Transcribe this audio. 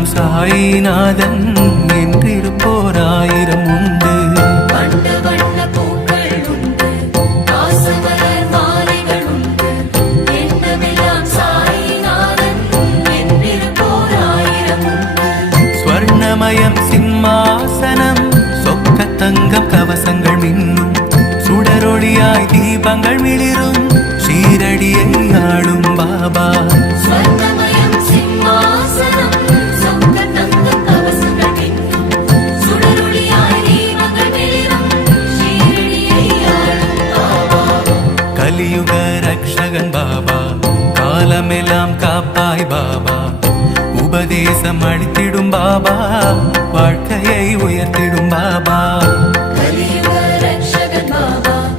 கண்ணுக்கெல்லாம் சாயிநாதன் என்றிருப்போர் ஆயிரம் உண்டு. ஸ்வர்ணமயம் சிம்மாசனம் சொக்க தங்கம் கவசங்கள் மின்னும் சுடரொளியாய் தீபங்கள் மிளிரும் ஷீரடியை ஆளும் பாபா. கலியுக ரக்ஷகன் பாபா, காலமெல்லாம் காப்பாய் பாபா, உபதேசம் அளித்திடும் பாபா, வாழ்க்கையை உயர்த்திடும்